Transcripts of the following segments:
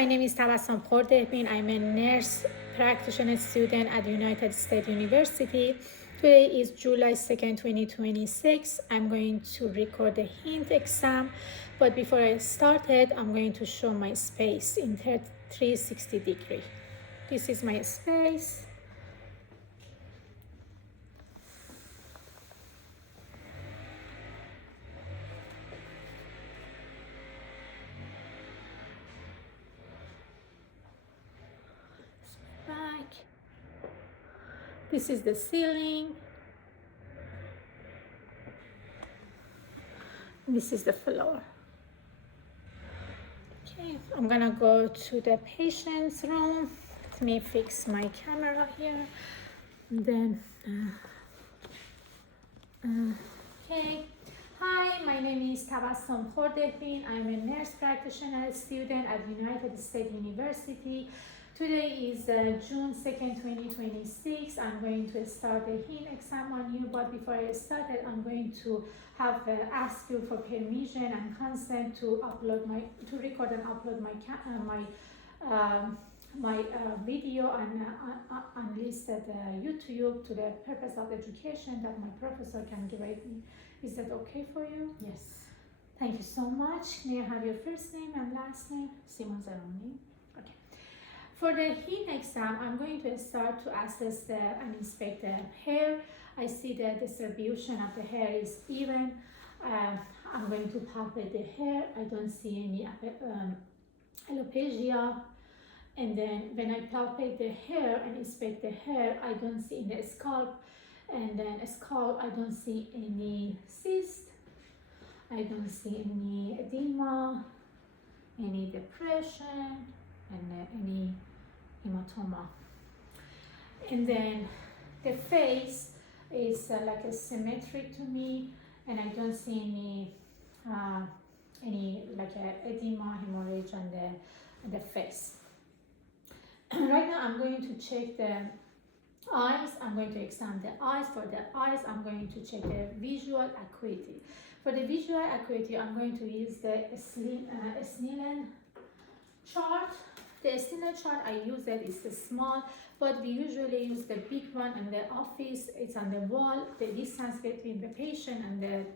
my name is Tabassum Khordehbin. I'm a nurse practitioner student at United States University. Today is July 2nd, 2026. I'm going to record the hint exam, but before I started, I'm going to show my space in 360 degree. This is my space. Back. This is the ceiling. This is the floor. Okay, I'm gonna go to the patient's room. Let me fix my camera here. And then, okay. Hi, my name is Tabassum Khordehbin. I'm a nurse practitioner student at United States University. Today is June 2nd, 2026. I'm going to start the HIN exam on you, but before I start it, I'm going to have ask you for permission and consent to record and upload my video and unlisted YouTube to the purpose of education that my professor can grade me. Is that okay for you? Yes. Thank you so much. May I have your first name and last name? Simon Zaroni. Okay. For the HIN exam, I'm going to start to assess and inspect the hair. I see the distribution of the hair is even. I'm going to palpate the hair. I don't see any alopecia. And then when I palpate the hair and inspect the hair, I don't see in the scalp. And then scalp, I don't see any cyst. I don't see any edema, any depression, and any hematoma. And then the face is like a symmetric to me, and I don't see any like edema, hemorrhage on the face. Right now, I'm going to check the eyes. I'm going to examine the eyes. For the eyes, I'm going to check the visual acuity. For the visual acuity, I'm going to use the Snellen chart. The Snellen chart I use is the small, but we usually use the big one in the office. It's on the wall. The distance between the patient and the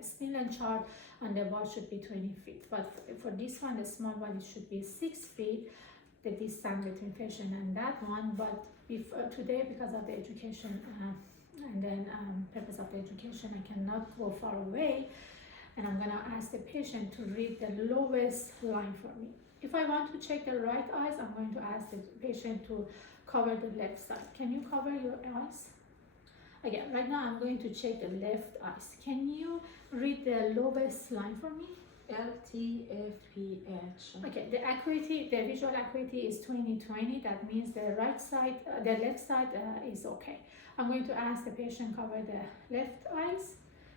Snellen chart on the wall should be 20 feet. But for this one, the small one, it should be 6 feet. The distance between patient and that one, but today, because of the education and then purpose of the education, I cannot go far away, and I'm gonna ask the patient to read the lowest line for me. If I want to check the right eyes, I'm going to ask the patient to cover the left side. Can you cover your eyes? Again, right now I'm going to check the left eyes. Can you read the lowest line for me? LTFPH. Okay, the visual acuity is 20/20. That means the right side, the left side is okay. I'm going to ask the patient cover the left eyes.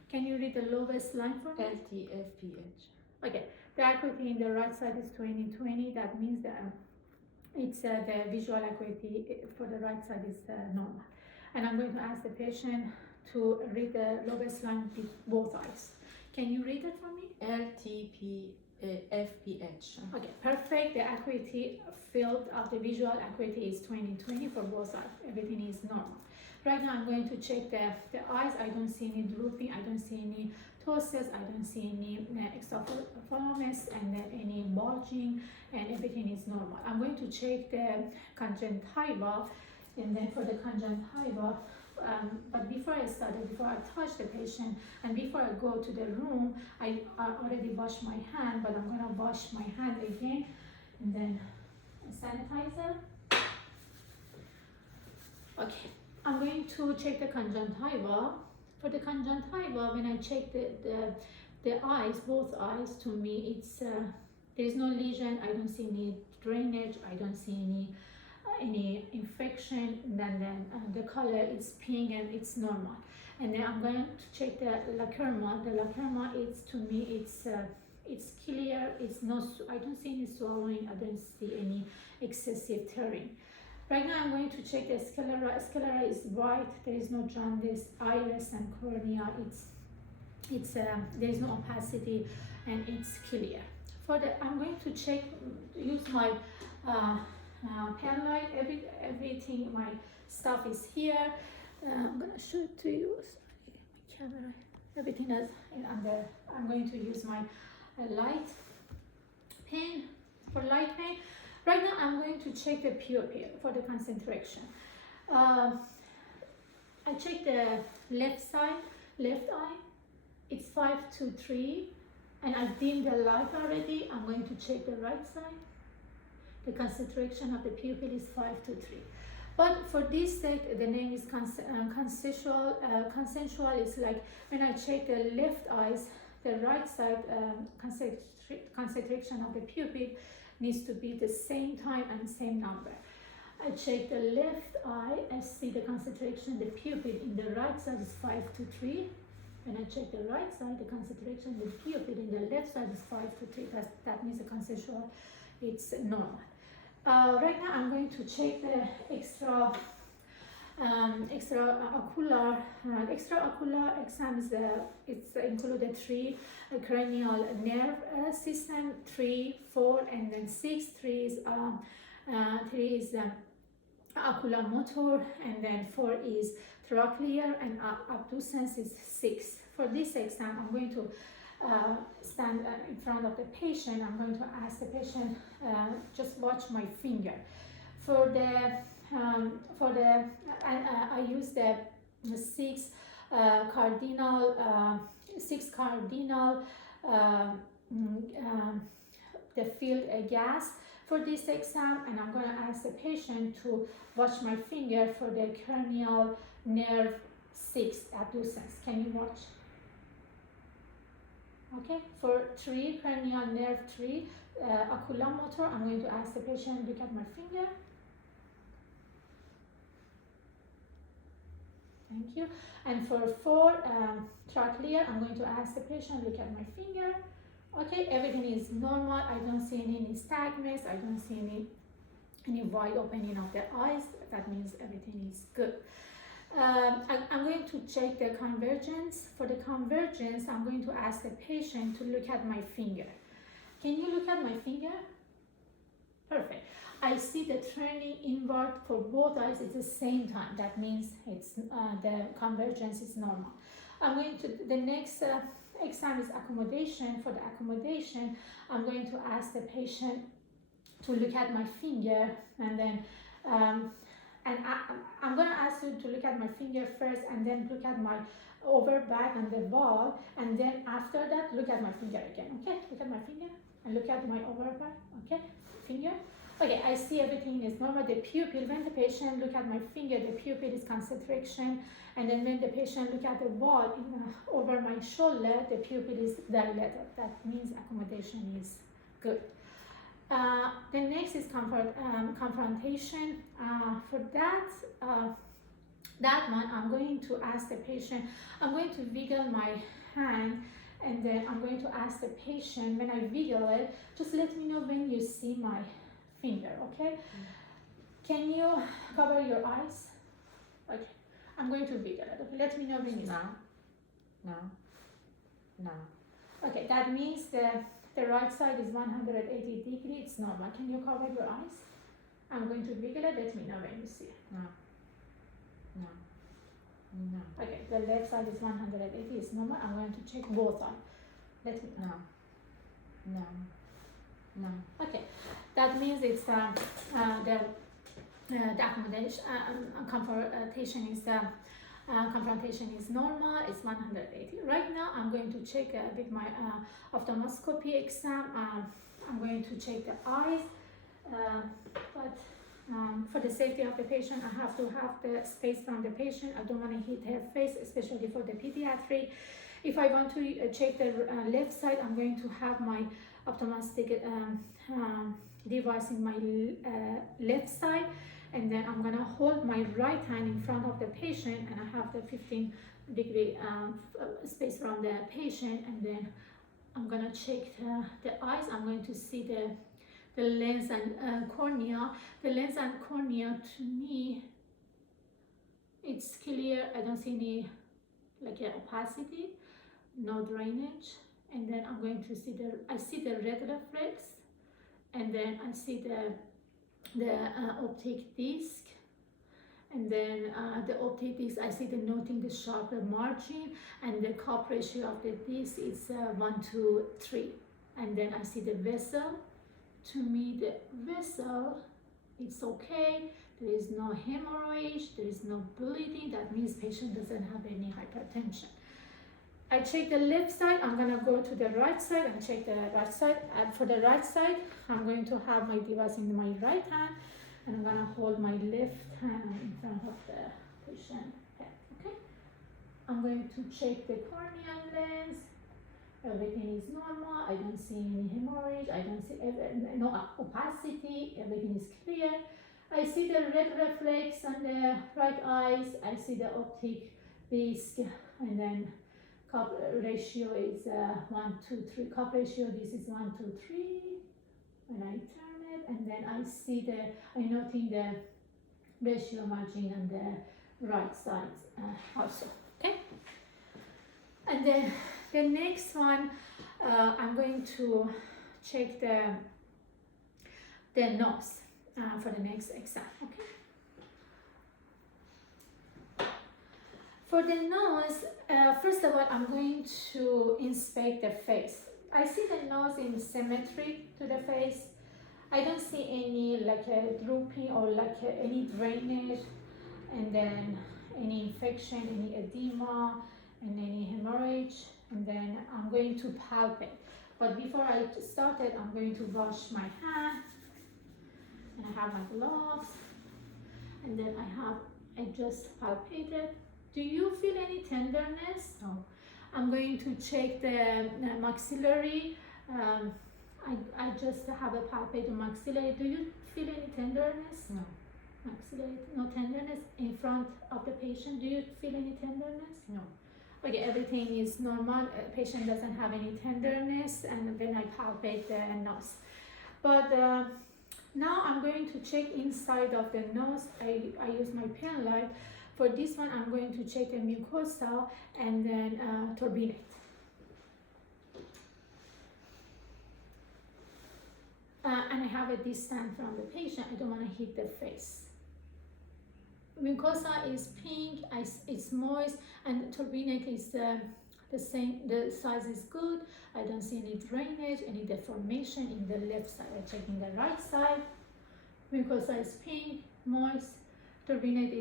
Can you read the lowest line for me? LTFPH. Okay, the acuity in the right side is 20/20. That means it's the visual acuity for the right side is normal. And I'm going to ask the patient to read the lowest line with both eyes. Can you read it for me? FPH. Okay, perfect. The acuity field of the visual acuity is 20/20 for both sides. Everything is normal. Right now, I'm going to check the eyes. I don't see any drooping. I don't see any ptosis. I don't see any exophthalmos and then any bulging, and everything is normal. I'm going to check the conjunctiva, and then for the conjunctiva. But before I touch the patient and before I go to the room, I already washed my hand, but I'm gonna wash my hand again and then sanitizer. Okay, I'm going to check the conjunctiva. For the conjunctiva, when I check the eyes, both eyes, to me it's there is no lesion. I don't see any drainage. I don't see any infection, and then the color is pink and it's normal. And then I'm going to check the lacrima. The lacrima is, to me, it's clear. It's no, I don't see any swallowing. I don't see any excessive tearing. Right now I'm going to check the sclera. Sclera is white. There is no jaundice. Iris and cornea, there is no opacity and it's clear. I'm going to check, use my pen light. Everything, my stuff is here. I'm gonna show it to you. Sorry, my camera. Everything is under. I'm going to use my light pen for light pen. Right now, I'm going to check the pupil for the concentration. I check the left side, left eye. It's 5 to 3, and I dim the light already. I'm going to check the right side. The concentration of the pupil is 5 to 3. But for this sake, the name is consensual. Consensual is like when I check the left eyes, the right side concentration of the pupil needs to be the same time and same number. I check the left eye, I see the concentration, the pupil in the right side is 5 to 3. When I check the right side, the concentration, the pupil in the left side is 5 to 3. That means the consensual, it's normal. Right now I'm going to check the extraocular exams. It's included 3 cranial nerve system, 3, 4, and then 6. 3 is oculomotor, and then 4 is trochlear, and abducens is 6. For this exam, I'm going to stand in front of the patient. I'm going to ask the patient, just watch my finger. I use the 6 cardinal the field gas for this exam, and I'm going to ask the patient to watch my finger for the cranial nerve 6 abducens. Can you watch? Okay, for 3 cranial nerve 3 oculomotor, I'm going to ask the patient look at my finger. Thank you. And for 4 trochlear, I'm going to ask the patient look at my finger. Okay, everything is normal. I don't see any nystagmus. I don't see any wide opening of the eyes. That means everything is good. I'm going to check the convergence. For the convergence, I'm going to ask the patient to look at my finger. Can you look at my finger? Perfect. I see the turning inward for both eyes at the same time. That means it's the convergence is normal. I'm going to the next exam is accommodation. For the accommodation, I'm going to ask the patient to look at my finger, and then I'm going to ask you to look at my finger first, and then look at my over back on the wall, and then after that look at my finger again. Okay, look at my finger and look at my over back. Okay, finger. Okay, I see everything is normal. The pupil, when the patient look at my finger, the pupil is concentration, and then when the patient look at the wall over my shoulder, the pupil is dilated. That means accommodation is good. The next is confrontation. For that one, I'm going to ask the patient, I'm going to wiggle my hand, and then I'm going to ask the patient, when I wiggle it, just let me know when you see my finger, okay? Can you cover your eyes? Okay, I'm going to wiggle it. Okay, let me know when you see. No. Okay, that means the right side is 180 degrees, it's normal. Can you cover your eyes? I'm going to wiggle it, let me know when you see it. No. Okay, the left side is 180, it's normal. I'm going to check both eyes. Let me know. No. Okay, that means it's the accommodation, confrontation is normal, it's 180. Right now, I'm going to check with my ophthalmoscopy exam. I'm going to check the eyes, but for the safety of the patient, I have to have the space from the patient. I don't want to hit her face, especially for the pediatric. If I want to check the left side, I'm going to have my ophthalmoscopic device in my left side, and then I'm gonna hold my right hand in front of the patient, and I have the 15-degree space from the patient, and then I'm gonna check the eyes. I'm going to see the lens and cornea. The lens and cornea, to me, it's clear. I don't see any opacity, no drainage. and then I'm going to see I see the red reflex, and then I see the optic disc, and then the optic disc, I see the noting the sharper margin, and the cup ratio of the disc is 1:3, and then I see the vessel. To me, the vessel, it's okay. There is no hemorrhage, there is no bleeding. That means patient doesn't have any hypertension. I check the left side, I'm gonna go to the right side and check the right side. And for the right side, I'm going to have my device in my right hand, and I'm gonna hold my left hand in front of the patient head, okay? I'm going to check the corneal lens. Everything is normal. I don't see any hemorrhage. I don't see no opacity. Everything is clear. I see the red reflex on the right eyes. I see the optic disc, and then cup ratio is 1:3. Cup ratio, this is 1:3 when I turn it, and then I'm noting the ratio margin on the right side also. Okay, and then the next one, I'm going to check the nose for the next exam. Okay. For the nose, first of all, I'm going to inspect the face. I see the nose in symmetry to the face. I don't see any like a drooping or like any drainage, and then any infection, any edema, and any hemorrhage. And then I'm going to palpate. But before I started, I'm going to wash my hand, and I have my gloves, and then I just palpated. Do you feel any tenderness? No. I'm going to check the maxillary. I just have a palpate on maxillary. Do you feel any tenderness? No. Maxillary, no tenderness in front of the patient. Do you feel any tenderness? No. Okay, everything is normal. Patient doesn't have any tenderness, and when I palpate the nose. But now I'm going to check inside of the nose. I use my pen light. For this one, I'm going to check the mucosa and then turbinate. And I have a distance from the patient. I don't want to hit the face. Mucosa is pink, it's moist, and turbinate is the same. The size is good. I don't see any drainage, any deformation in the left side. I'm checking the right side. Mucosa is pink, moist. Turbinate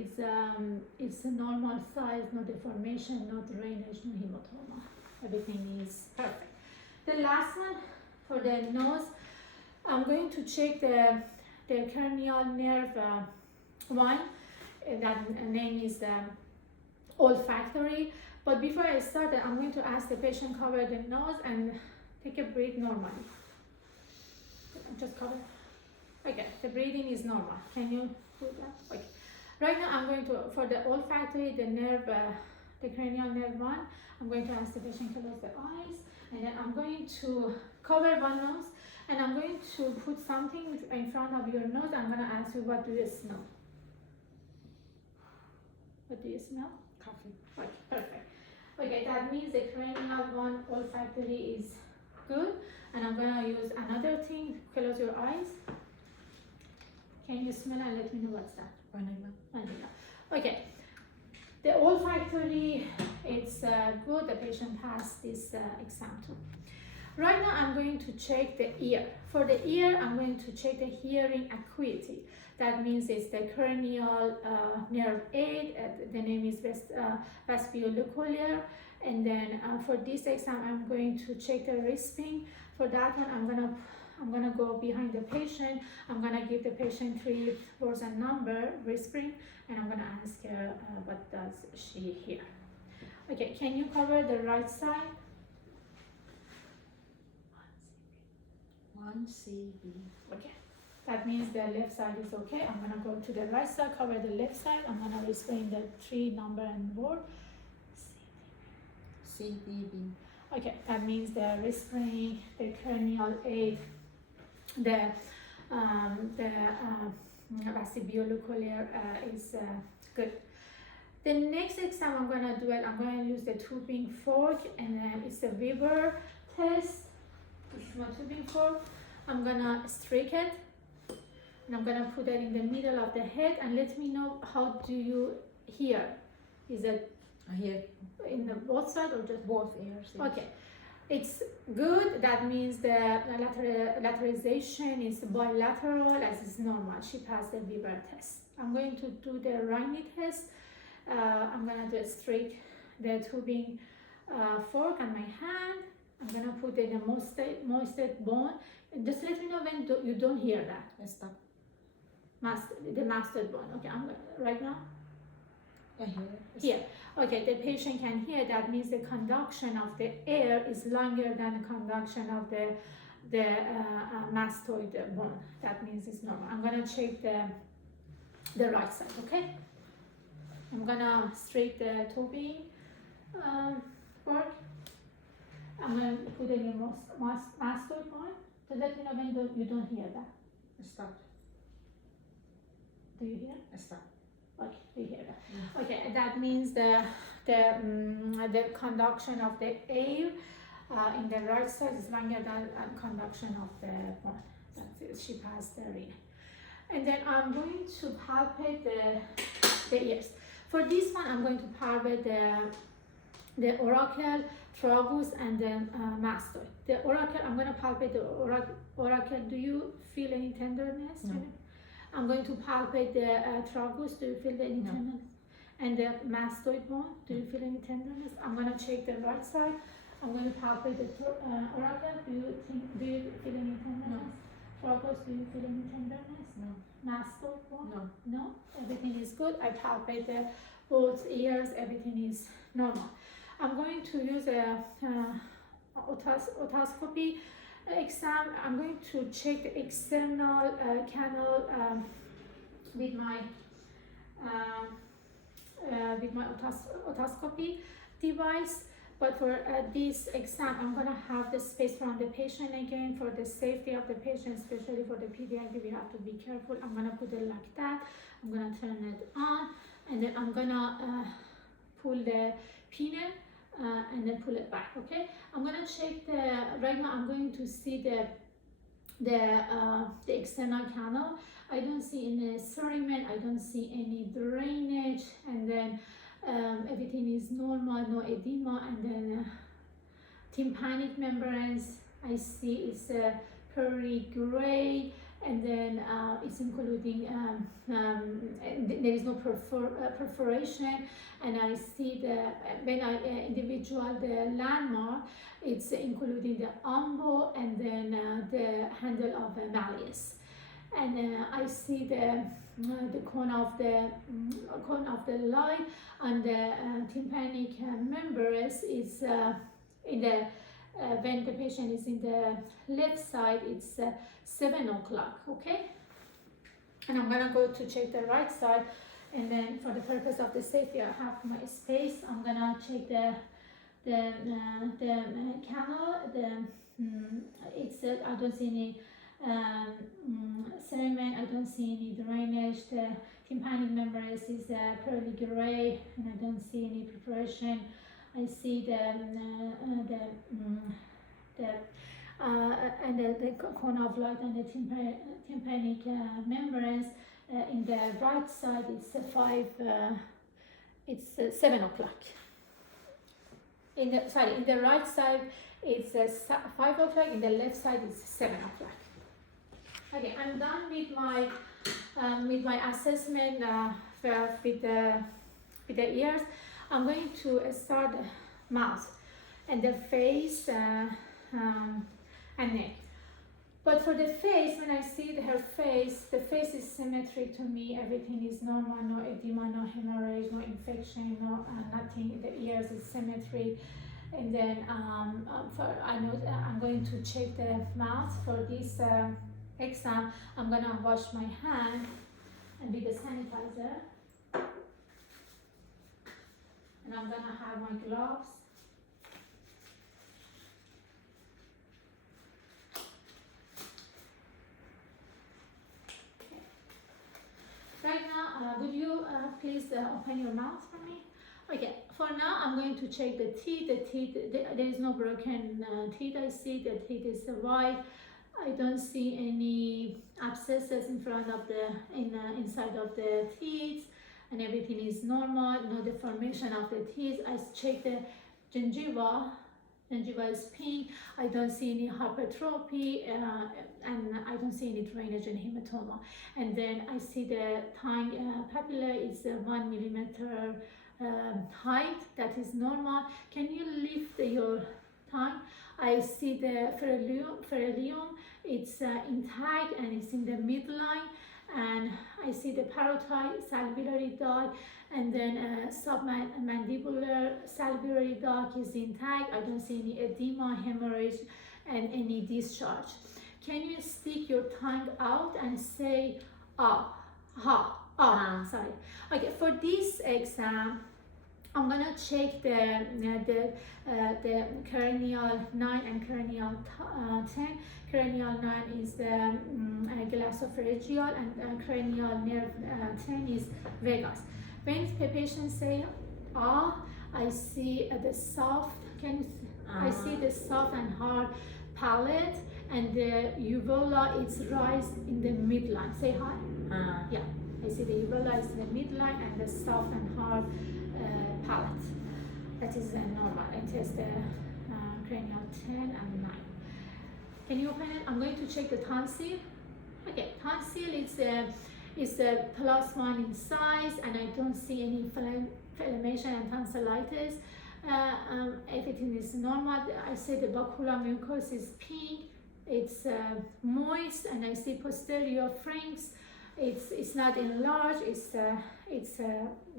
is a normal size, no deformation, no drainage, no hematoma. Everything is perfect. The last one for the nose, I'm going to check the cranial nerve 1. That name is olfactory. But before I start, I'm going to ask the patient cover the nose and take a breath normally. Just cover. Okay, the breathing is normal. Can you do that? Okay. Right now, I'm going to, for the olfactory, the nerve, the cranial nerve 1, I'm going to ask the patient to close the eyes, and then I'm going to cover one nose, and I'm going to put something in front of your nose. I'm going to ask you, what do you smell? What do you smell? Coffee. Okay, perfect. Okay, that means the cranial 1 olfactory is good, and I'm going to use another thing. Close your eyes. Can you smell and let me know what's that? Vanilla. Vanilla. Okay. The olfactory, it's good. The patient passed this exam too. Right now, I'm going to check the ear. For the ear, I'm going to check the hearing acuity. That means it's the cranial nerve 8. The name is vestibulocochlear. And then for this exam, I'm going to check the Risping. For that one, I'm gonna go behind the patient. I'm gonna give the patient 3 words and number, Risping, and I'm gonna ask her what does she hear. Okay, can you cover the right side? 1CB. Okay, that means the left side is okay. I'm gonna go to the right side, cover the left side. I'm gonna Risping the 3 number and word. CDB. Okay, that means the Risping, the cranial 8, the vestibulocochlear is good. The next exam I'm gonna do it. I'm gonna use the tubing fork, and then it's a Weber test. This is my tubing fork. I'm gonna streak it, and I'm gonna put it in the middle of the head, and let me know how do you hear. Is it I hear in the both sides or just both ears. Yes. okay? It's good. That means the lateralization is bilateral as is normal. She passed the Weber test. I'm going to do the Riney test. I'm gonna do streak the tubing fork on my hand. I'm gonna put it in the moisted bone. And just let me know when you don't hear that. Stop. The mastered bone. Okay, I'm gonna, right now. I hear it. Here. Okay, the patient can hear. That means the conduction of the air is longer than the conduction of the mastoid bone. That means it's normal. I'm gonna check the right side. Okay. I'm gonna streak the tubing fork. I'm gonna put it in mastoid bone. So let me know when you don't hear that. Stop. Do you hear? Stop. Okay, you hear that. Okay, that means the conduction of the air in the right side is longer than conduction of the bone. That's it. She passed the ring. And then I'm going to palpate the ears. For this one, I'm going to palpate the oracle, tragus, and the mastoid. The oracle, I'm going to palpate the oracle. Do you feel any tenderness? No. I'm going to palpate the tragus. Do you feel any No. tenderness? And the mastoid bone. Do you feel any tenderness? I'm going to check the right side. I'm going to palpate the oracle. Do you feel any tenderness? Tragus. Do you feel any tenderness? No. Mastoid bone. No. No. Everything is good. I palpate both ears. Everything is normal. I'm going to use a otoscopy exam. I'm going to check the external canal with my otoscopy device. But for this exam, I'm gonna have the space from the patient again for the safety of the patient, especially for the pediatric. We have to be careful. I'm gonna put it like that. I'm gonna turn it on, and then I'm gonna pull the pinion. And then pull it back. Okay, I'm gonna check right now I'm going to see the external canal. I don't see any cerament, I don't see any drainage, and then everything is normal, no edema. And then tympanic membranes I see is pearly gray, and then it's including there is no perforation, and I see when I individual the landmark, it's including the umbo and then the handle of the malleus, and I see the cone of the light on the tympanic membranes is in the when the patient is in the left side, it's 7 o'clock, okay? And I'm gonna go to check the right side, and then for the purpose of the safety, I have my space. I'm gonna check the canal. It's I don't see any cerament. I don't see any drainage. The tympanic membrane is pearly gray, and I don't see any perforation. I see the cone of light and the tympanic membranes. In the right side, it's 7 o'clock. In the right side, it's 5 o'clock. In the left side, it's 7 o'clock. Okay, I'm done with my assessment with the ears. I'm going to start the mouth and the face and neck. But for the face, when I see her face, the face is symmetric to me. Everything is normal, no edema, no hemorrhage, no infection, no nothing. The ears is symmetric. And then I'm going to check the mouth for this exam. I'm gonna wash my hand and with the sanitizer. And I'm gonna have my gloves. Okay. Right now, would you please open your mouth for me? Okay, for now I'm going to check the teeth. There is no broken teeth. I see the teeth is white. I don't see any abscesses in front of the inside of the teeth, and everything is normal. No deformation of the teeth. I check the gingiva. Gingiva is pink. I don't see any hypertrophy, and I don't see any drainage and hematoma. And then I see the tongue papilla is 1 millimeter height. That is normal. Can you lift your tongue? I see the frenulum. It's intact and it's in the midline. And I see the parotid salivary duct, and then submandibular salivary duct is intact. I don't see any edema, hemorrhage, and any discharge. Can you stick your tongue out and say ah, ha, ah? Sorry. Okay, for this exam, I'm gonna check the cranial 9 and cranial 10. Cranial 9 is the glossopharyngeal, and cranial nerve 10 is vagus. When the patient say ah, I see the soft. I see the soft and hard palate, and the uvula is rise in the midline. Say hi. Yeah, I see the uvula is in the midline and the soft and hard palate. That is normal. I test the cranial 10 and 9. Can you open it? I'm going to check the tonsil. Okay, tonsil is +1 in size, and I don't see any inflammation and tonsillitis. Everything is normal. I see the buccal mucosa is pink. It's moist, and I see posterior pharynx. It's not enlarged. It's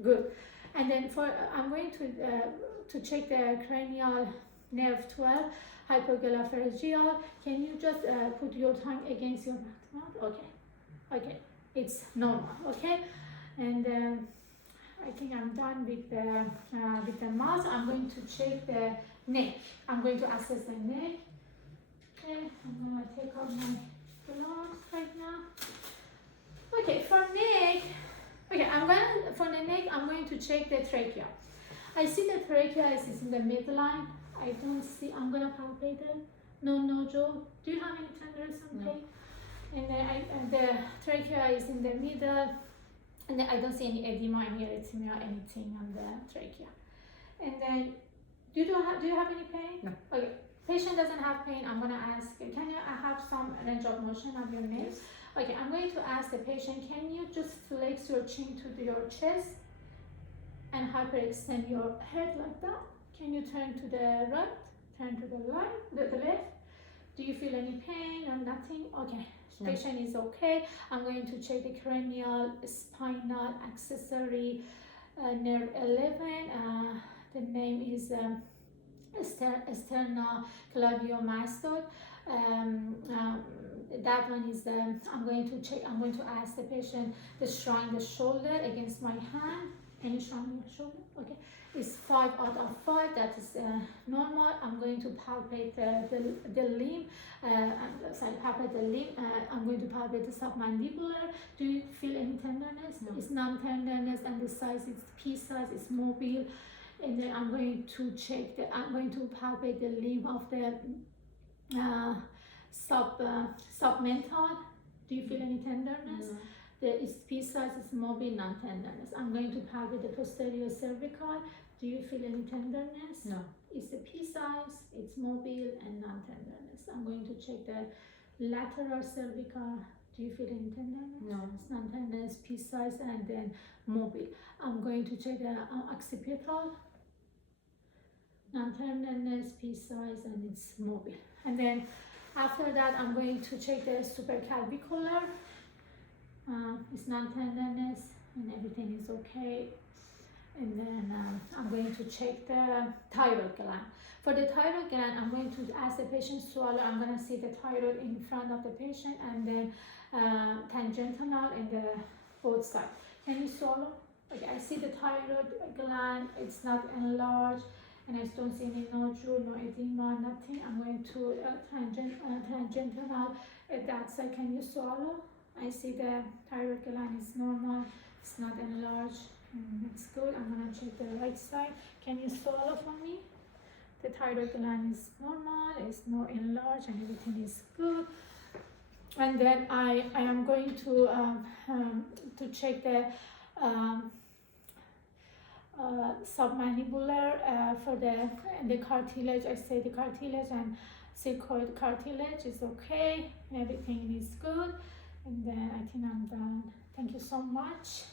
good. And then I'm going to check the cranial nerve 12, hypoglossopharyngeal. Can you just put your tongue against your mouth? Okay, okay, it's normal. Okay, and I think I'm done with the mouth. I'm going to check the neck. I'm going to assess the neck. Okay, I'm gonna take off my gloves right now. Okay, for neck. Okay, for the neck, I'm going to check the trachea. I see the trachea is in the midline. I don't see, I'm gonna palpate it. No nodule. Do you have any tenderness and pain? And then the trachea is in the middle, and then I don't see any edema, any erythema, anything on the trachea. And then, do you have any pain? No. Okay, patient doesn't have pain. I'm gonna ask, can you have some range of motion of your neck? Yes. Okay, I'm going to ask the patient, can you just flex your chin to your chest and hyperextend your head like that? Can you turn to the right, turn to the left? Do you feel any pain or nothing? Okay, No. patient is okay. I'm going to check the cranial, spinal, accessory nerve 11. The name is sternocleidomastoid. That one is I'm going to check. I'm going to ask the patient to shrine the shoulder against my hand. Can you shrine your shoulder? Okay, it's 5 out of 5. That is normal. I'm going to palpate the limb. Palpate the limb. I'm going to palpate the submandibular. Do you feel any tenderness? No. It's non-tenderness, and the size is pea size. It's mobile. And then I'm going to check I'm going to palpate the limb of the submental. Do you feel any tenderness? No. The pea size is mobile, non-tenderness. I'm going to palpate the posterior cervical. Do you feel any tenderness? No. It's the pea size, it's mobile and non-tenderness. I'm going to check the lateral cervical. Do you feel any tenderness? No. It's non-tenderness, pea size, and then mobile. I'm going to check the occipital. Non-tenderness, pea size, and it's mobile. And then after that, I'm going to check the supraclavicular. It's non-tenderness and everything is okay. And then I'm going to check the thyroid gland. For the thyroid gland, I'm going to ask the patient to swallow. I'm going to see the thyroid in front of the patient, and then tangential in the both sides. Can you swallow? Okay, I see the thyroid gland. It's not enlarged, and I don't see any nodule, no edema, nothing. I'm going to tangential at that side. Can you swallow? I see the thyroid gland is normal. It's not enlarged. It's good. I'm gonna check the right side. Can you swallow for me? The thyroid gland is normal, it's not enlarged, and everything is good. And then I am going to check the um, submandibular for the cartilage. I say the cartilage and sigmoid cartilage is okay, and everything is good. And then I think I'm done. Thank you so much.